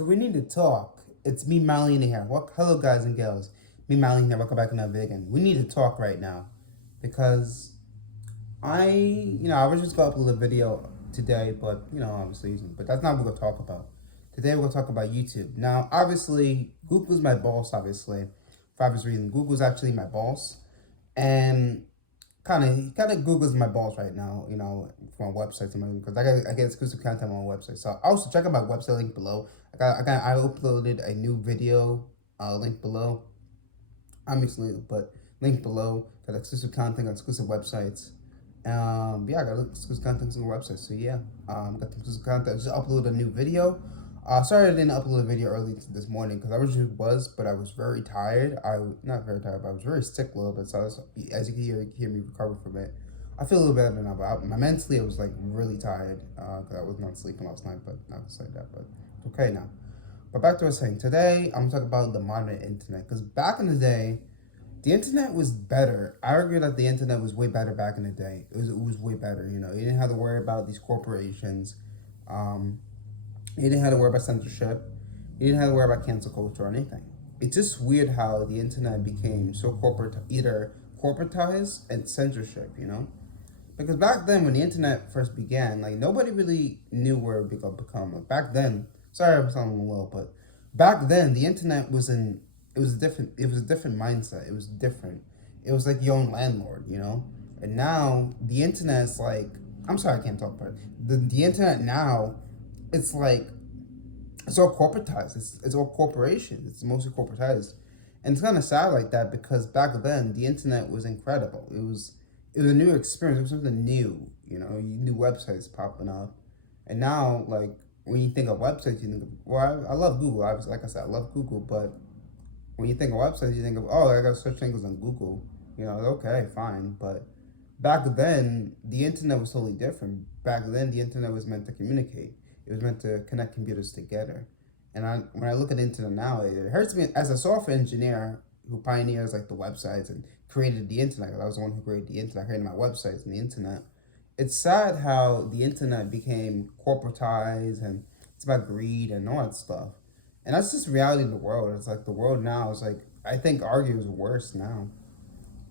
So we need to talk. It's me, Marlene here. Hello, guys and girls. Me, Marlene here. Welcome back to another video again. We need to talk right now because I was just gonna upload a video today, but obviously, but that's not what we're gonna talk about. Today we're gonna talk about YouTube. Now, obviously, Google's my boss. Obviously, for obvious reason, Google's actually my boss, and kind of Google's my boss right now, for my websites and everything, because I get exclusive content on my website. So also check out my website link below. I uploaded a new video, link below. Obviously, but link below. Got exclusive content, got exclusive websites. Yeah, I got exclusive content on the website. So yeah, got the exclusive content. I just uploaded a new video. Sorry I didn't upload a video early this morning because but I was very tired. Not very tired, but I was very sick a little bit. So as you can hear me recover from it. I feel a little better now, but mentally I was like really tired because I was not sleeping last night. But not to say that, but it's okay now. But back to what I was saying. Today I'm talking about the modern internet because back in the day, the internet was better. I argue that the internet was way better back in the day. It was way better. You didn't have to worry about these corporations. Um, you didn't have to worry about censorship. You didn't have to worry about cancel culture or anything. It's just weird how the internet became so either corporatized and censorship. Because back then, when the internet first began, like nobody really knew where it would become. Like back then, sorry I'm sounding low, but back then the internet it was a different mindset. It was different. It was like your own landlord. And now the internet's like, I'm sorry I can't talk about it. The internet now, it's like it's all corporatized. It's all corporations. It's mostly corporatized, and it's kind of sad like that because back then the internet was incredible. It was a new experience. It was something new. New websites popping up, and now like when you think of websites, you think of I love Google. Obviously, like I said, I love Google, but when you think of websites, you think of I got search engines on Google. Okay, fine, but back then the internet was totally different. Back then the internet was meant to communicate. It was meant to connect computers together. And when I look at the internet now, it hurts me as a software engineer who pioneers like the websites and created the internet. I was the one who created the internet, created my websites and the internet. It's sad how the internet became corporatized and it's about greed and all that stuff. And that's just reality of the world. It's like the world now is like, I think argue is worse now.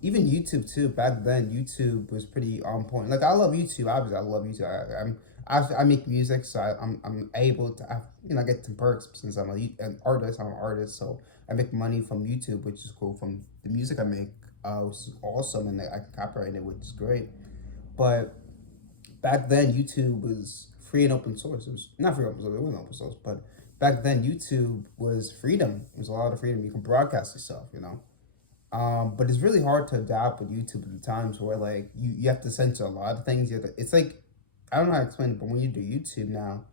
Even YouTube too. Back then, YouTube was pretty on point. Like I love YouTube. Obviously, I love YouTube. I make music, so I'm able to I get some perks since an artist. I'm an artist, so I make money from YouTube, which is cool. From the music I make, which is awesome, and I can copyright it, which is great. But back then, YouTube was free and open source. It was not free and open source. It wasn't open source, but back then, YouTube was freedom. It was a lot of freedom. You can broadcast yourself. But it's really hard to adapt with YouTube at the times where like you have to censor a lot of things. It's like I don't know how to explain it, but when you do YouTube now,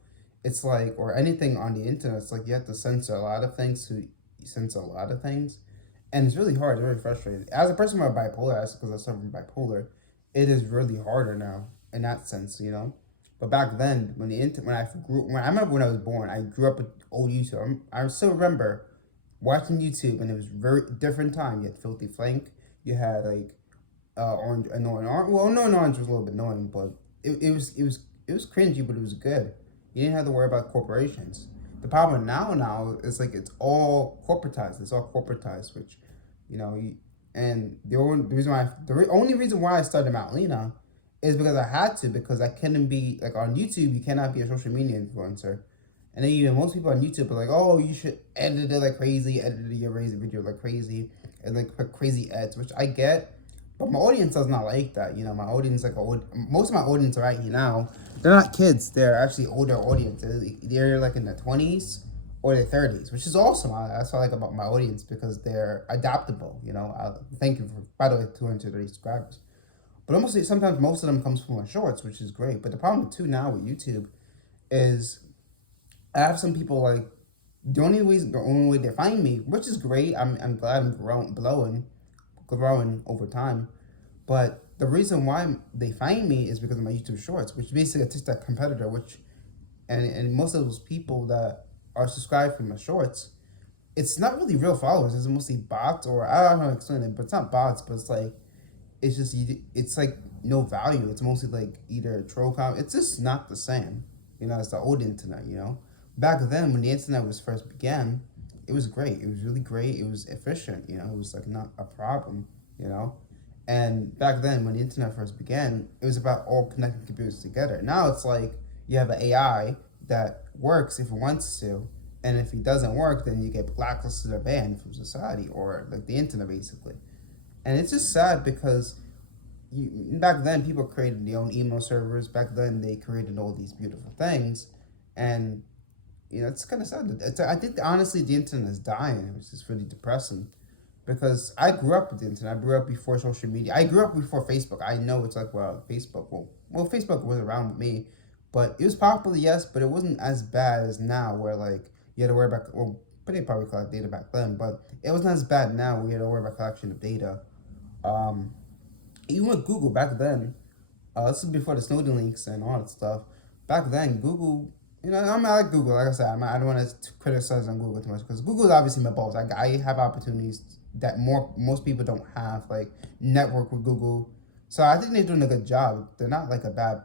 it's like or anything on the internet, it's like you have to censor a lot of things to censor a lot of things, and it's really hard. It's really frustrating. As a person with bipolar, because I suffer from bipolar, it is really harder now in that sense. But back then, when I remember when I was born, I grew up with old YouTube. I still remember watching YouTube, and it was very different time. You had Filthy Frank, you had like orange, annoying orange. Well, no, orange was a little bit annoying, but it was cringy, but it was good. You didn't have to worry about corporations. The problem now is like it's all corporatized. It's all corporatized, which and the only reason why I started Mount Lena is because I had to because I couldn't be like on YouTube. You cannot be a social media influencer. And then even most people on YouTube are like, oh, you should edit it like crazy, edit your video like crazy, and like put crazy ads, which I get, but my audience does not like that. My audience most of my audience right here now, they're not kids. They're actually older audience. They're like in their 20s or their 30s, which is awesome. That's what I like about my audience because they're adaptable. Thank you for, by the way, 230 subscribers. But sometimes most of them comes from my shorts, which is great. But the problem too now with YouTube is I have some people like the only way they find me, which is great. I'm glad I'm growing over time. But the reason why they find me is because of my YouTube Shorts, which basically is just a competitor. And most of those people that are subscribed for my Shorts, it's not really real followers. It's mostly bots, or I don't know how to explain it, but it's not bots. But it's like no value. It's mostly like either troll comment. It's just not the same. It's the old internet. Back then, when the internet was first began, it was great. It was really great. It was efficient. It was like not a problem. You know, and back then, when the internet first began, it was about all connecting computers together. Now it's like you have an AI that works if it wants to, and if it doesn't work, then you get blacklisted or banned from society or like the internet, basically. And it's just sad because back then people created their own email servers. Back then they created all these beautiful things, and it's kind of sad. I think honestly the internet is dying, which is really depressing because I grew up with the internet. I grew up before social media. I grew up before Facebook. I know it's like, well, Facebook. Well, Facebook was around with me, but it was popular, yes, but it wasn't as bad as now, where like you had to worry about. Well, they probably collect data back then, but it wasn't as bad now. We had to worry about collection of data. Um, Even with Google back then, this is before the Snowden links and all that stuff. Back then, Google, I'm not like Google. Like I said, I don't want to criticize on Google too much because Google is obviously my boss. I have opportunities that most people don't have, like network with Google. So I think they're doing a good job. They're not like a bad.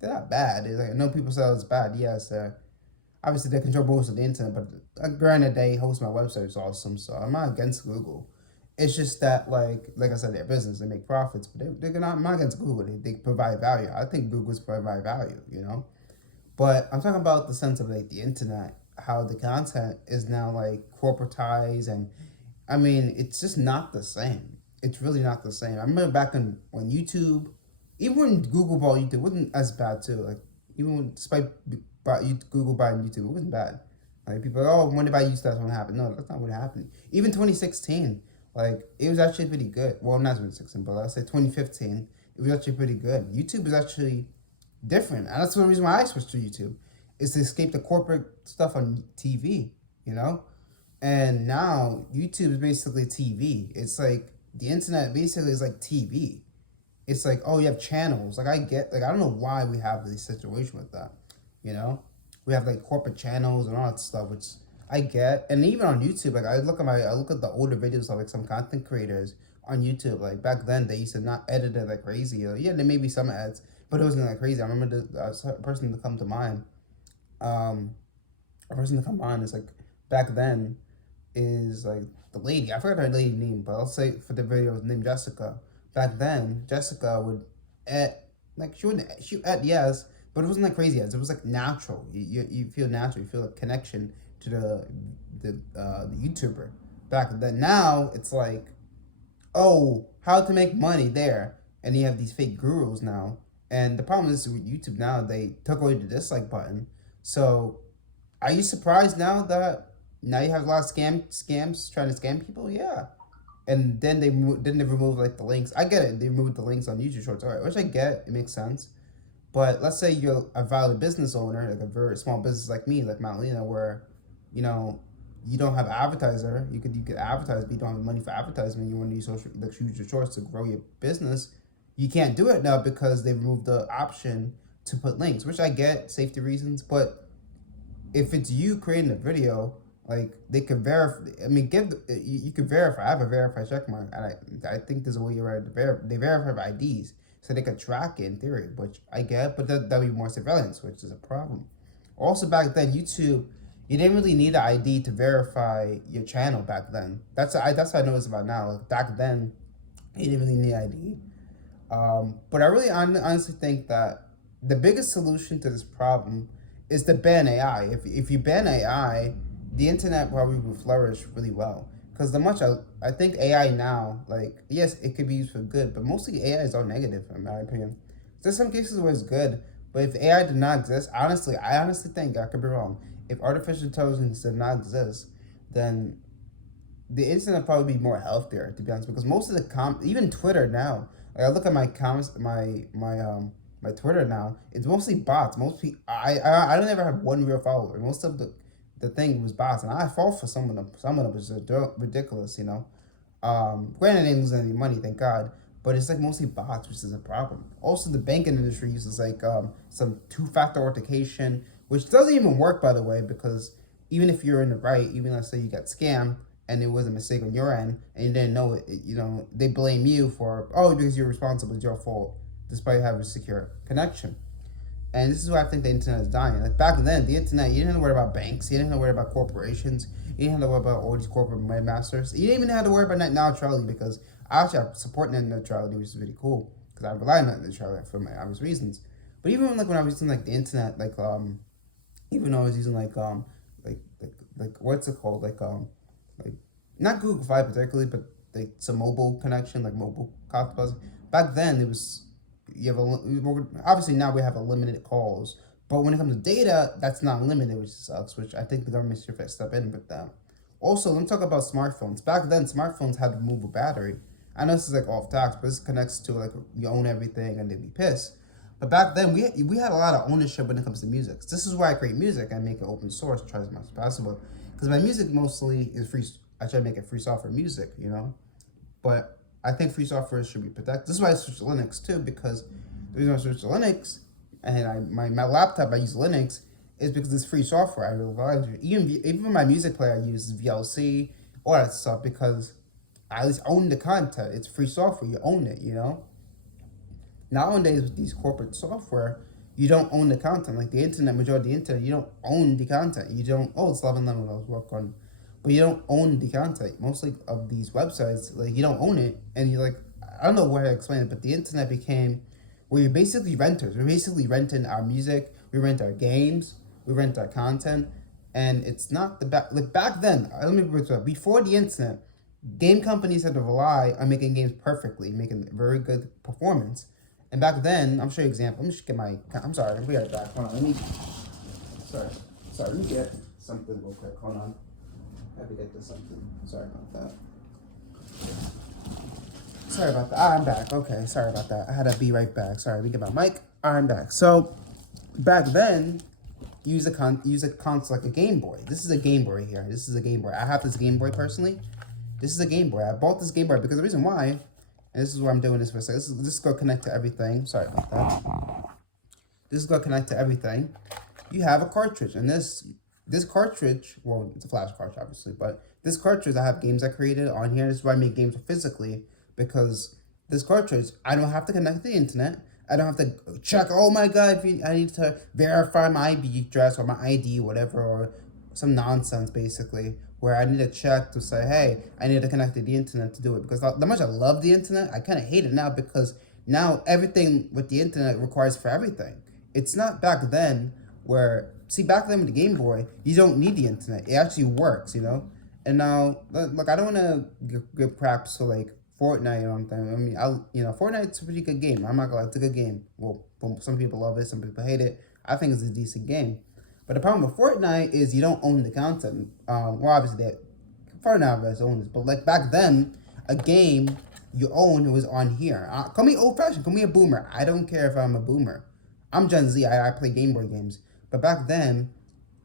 They're not bad. It's like, I know people say it's bad. Yes, obviously they control most of the internet, but granted they host my website is awesome. So I'm not against Google. It's just that like I said, their business, they make profits, but they're not. I'm not against Google. They provide value. I think Google's provide value. But I'm talking about the sense of like the internet, how the content is now like corporatized, and I mean it's just not the same. It's really not the same. I remember back when YouTube, even when Google bought YouTube, it wasn't as bad too. Like even when despite Google buying YouTube, it wasn't bad. Like people are like, oh, when did I use that's what happened? No, that's not what happened. Even 2016, like it was actually pretty good. Well, not 2016, but let's say 2015, it was actually pretty good. YouTube was actually different, and that's the reason why I switched to YouTube, is to escape the corporate stuff on TV, you know. And now YouTube is basically TV. It's like the internet basically is like TV. It's like, oh, you have channels. Like I don't know why we have this situation with that. You know, we have like corporate channels and all that stuff, which I get. And even on YouTube, like I look at the older videos of like some content creators on YouTube. Like back then, they used to not edit it like crazy. Yeah, there may be some ads, but it wasn't like crazy. I remember the person to come to mind. Um, a person to come to mind is like back then is like the lady. I forgot her lady name, but I'll say for the video named Jessica. Back then, Jessica would ed like she ed yes, but it wasn't like crazy ads. It was like natural. You feel natural. You feel a connection to the YouTuber. Back then, now it's like, oh, how to make money there, and you have these fake gurus now. And the problem is with YouTube now, they took away the dislike button. So are you surprised now that now you have a lot of scams trying to scam people? Yeah. And then they remove like the links. I get it. They removed the links on YouTube Shorts, all right, which I get. It makes sense. But let's say you're a valid business owner, like a very small business like me, like Malina, where you know you don't have advertiser. You could advertise, but you don't have money for advertisement. You want to use use your Shorts to grow your business. You can't do it now because they removed the option to put links, which I get, safety reasons. But if it's you creating a video, like they could verify. I mean, you could verify. I have a verified check mark, and I think there's a way you're right to verify. They verify IDs, so they could track it in theory, which I get. But that'd be more surveillance, which is a problem. Also, back then, YouTube, you didn't really need an ID to verify your channel back then. That's what I noticed about now. Like back then, you didn't really need ID. But I really honestly think that the biggest solution to this problem is to ban AI. If you ban AI, the internet probably will flourish really well. Because I think AI now, like, yes, it could be used for good, but mostly AI is all negative, in my opinion. There's some cases where it's good, but if AI did not exist, I honestly think, I could be wrong, if artificial intelligence did not exist, then the internet would probably be more healthier, to be honest, because most of even Twitter now, like I look at my comments, my Twitter now, it's mostly bots. Most people, I don't ever have one real follower. Most of the thing was bots, and I fall for some of them. Some of them was just ridiculous. Granted, I didn't lose any money, thank God, but it's like mostly bots, which is a problem. Also, the banking industry uses like some two-factor authentication, which doesn't even work, by the way, because even if you're in the right, even let's say you got scammed and it was a mistake on your end and you didn't know it, they blame you for, oh, because you're responsible, it's your fault, despite having a secure connection. And this is why I think the internet is dying. Like back then, the internet, you didn't have to worry about banks, you didn't have to worry about corporations, you didn't have to worry about all these corporate webmasters. You didn't even have to worry about net neutrality, because I actually support net neutrality, which is really cool because I rely on net neutrality for my obvious reasons. But even like when I was using like the internet, like even though I was using like what's it called, like not Google Fi particularly, but like some mobile connection, like mobile calls. Back then it was, you have obviously now we have unlimited calls, but when it comes to data, that's not limited, which sucks. Which I think the government should step in with that. Also, let me talk about smartphones. Back then, smartphones had to move a battery. I know this is like off tax, but this connects to like you own everything and they'd be pissed. But back then, we had a lot of ownership when it comes to music. This is why I create music. I make it open source, try as much as possible, because my music mostly is free. I try to make it free software music, you know. But I think free software should be protected. This is why I switched to Linux too, because the reason I switched to Linux and my laptop I use Linux is because it's free software. I realize even my music player I use VLC, all that stuff, because I at least own the content. It's free software. You own it, you know. Nowadays with these corporate software, you don't own the content. Like the internet, majority of the internet, you don't own the content. You don't. Oh, it's 11 I was working on, but you don't own the content. Mostly of these websites, like you don't own it, and you're like, I don't know where to explain it, but the internet became where you're basically renters. We're basically renting our music. We rent our games. We rent our content, and it's not the back. Like back then, let me put it up. Before the internet, game companies had to rely on making games perfectly, making very good performance. And back then, I'm sure you an example. Let me just get my. I'm sorry, we got it back. Hold on, let me. Sorry, let me get something real quick. Hold on, I have to get to something. Sorry about that. Sorry about that. I'm back. Okay, sorry about that. I had to be right back. Sorry, let me get my mic. I'm back. So, back then, use a console like a Game Boy. This is a Game Boy here. This is a Game Boy. I have this Game Boy personally. This is a Game Boy. I bought this Game Boy because the reason why, and this is why I'm doing this for a second. This is going to connect to everything. Sorry about that. This is going to connect to everything. You have a cartridge, and this cartridge, well, it's a flash cartridge, obviously, but this cartridge, I have games I created on here. This is why I make games physically, because this cartridge, I don't have to connect to the internet. I don't have to check, oh my God, I need to verify my IP address or my ID, whatever, or some nonsense, basically, where I need to check to say, hey, I need to connect to the internet to do it. Because the much I love the internet, I kind of hate it now, because now everything with the internet requires for everything. It's not back then where, see, back then with the Game Boy, you don't need the internet. It actually works, you know? And now, look, I don't want to give props to, like, Fortnite or something. I mean, Fortnite's a pretty good game. I'm not gonna lie, it's a good game. Well, some people love it, some people hate it. I think it's a decent game. But the problem with Fortnite is you don't own the content. Well, obviously, Fortnite has owned it, but like back then, a game you own was on here. Call me old-fashioned, call me a boomer. I don't care if I'm a boomer. I'm Gen Z. I play Game Boy games. But back then,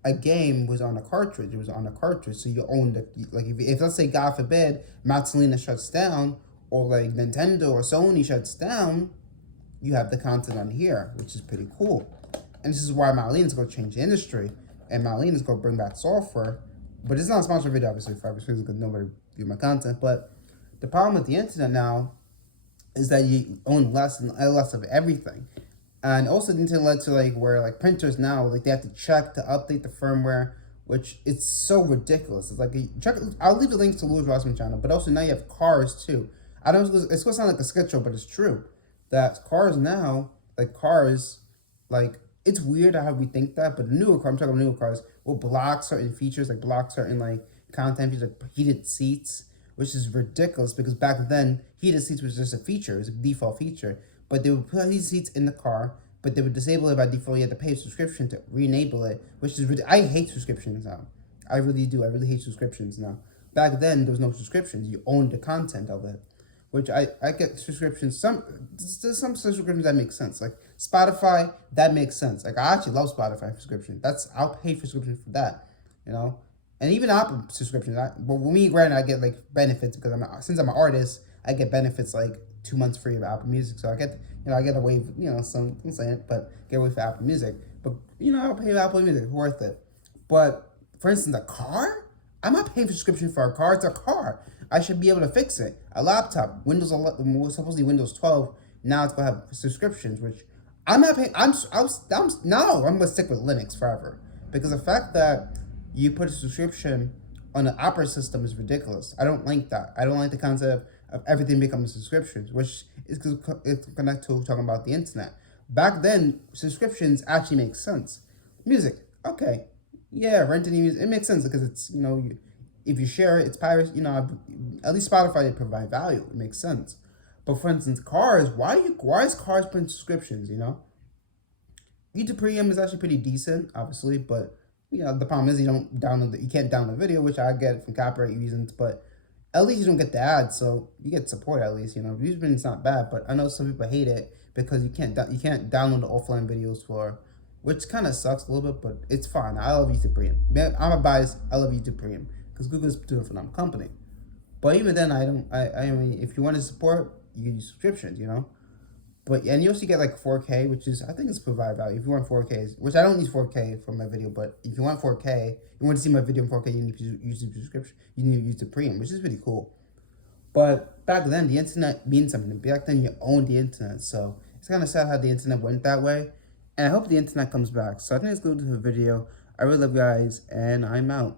a game was on a cartridge. It was on a cartridge, so you owned it. Like if let's say, God forbid, Matsalina shuts down, or like Nintendo or Sony shuts down, you have the content on here, which is pretty cool. And this is why Marlene's going to change the industry, and Marlene's going to bring back software. But it's not a sponsored video, obviously, for obvious reasons, because nobody view my content. But the problem with the internet now is that you own less and less of everything. And also the internet led to like where like printers now, like they have to check to update the firmware, which it's so ridiculous. It's like I'll leave the links to Louis Rossman's channel, but also now you have cars too. I don't. It's gonna sound like a sketch show, but it's true that cars now, like it's weird how we think that. But the newer car, I'm talking about newer cars, will block certain features, like block certain like content features, like heated seats, which is ridiculous because back then heated seats was just a feature, it was a default feature. But they would put heated seats in the car, but they would disable it by default. You had to pay a subscription to re-enable it, which is I hate subscriptions now. I really do. I really hate subscriptions now. Back then there was no subscriptions. You owned the content of it. Which I get subscriptions. There's some subscriptions that make sense. Like Spotify, that makes sense. Like I actually love Spotify subscription. I'll pay for subscription for that, you know. And even Apple subscriptions. But with me, granted, I get like benefits because since I'm an artist, I get benefits like 2 months free of Apple Music. So I get away with, some I'm saying it, but get away for Apple Music. But I'll pay for Apple Music, it's worth it. But for instance, a car, I'm not paying for subscription for a car. It's a car. I should be able to fix it. A laptop, Windows 11, was supposedly Windows 12. Now it's gonna have subscriptions, which I'm not paying. No. I'm gonna stick with Linux forever because the fact that you put a subscription on an operating system is ridiculous. I don't like that. I don't like the concept of everything becoming subscriptions, which is connected to talking about the internet. Back then, subscriptions actually make sense. Music, okay, yeah, renting music, it makes sense because it's if you share it, it's piracy. At least Spotify they provide value. It makes sense. But for instance, cars, why is cars putting subscriptions? YouTube Premium is actually pretty decent, obviously, but the problem is you can't download the video, which I get from copyright reasons, but at least you don't get the ads, so you get support at least. YouTube Premium's not bad, but I know some people hate it because you can't download the offline videos which kind of sucks a little bit, but it's fine. I love YouTube Premium. I'm a bias. I love YouTube Premium because Google's doing a phenomenal company. But even then, I don't. I mean, if you want to support, you can use subscriptions. But and you also get like 4K, which is I think it's provide value. If you want 4K, which I don't need 4K for my video, but if you want 4K, you want to see my video in 4K, you need to use the subscription. You need to use the premium, which is pretty cool. But back then, the internet means something. Back then, you owned the internet, so it's kind of sad how the internet went that way. And I hope the internet comes back. So I think let's go to the video. I really love you guys, and I'm out.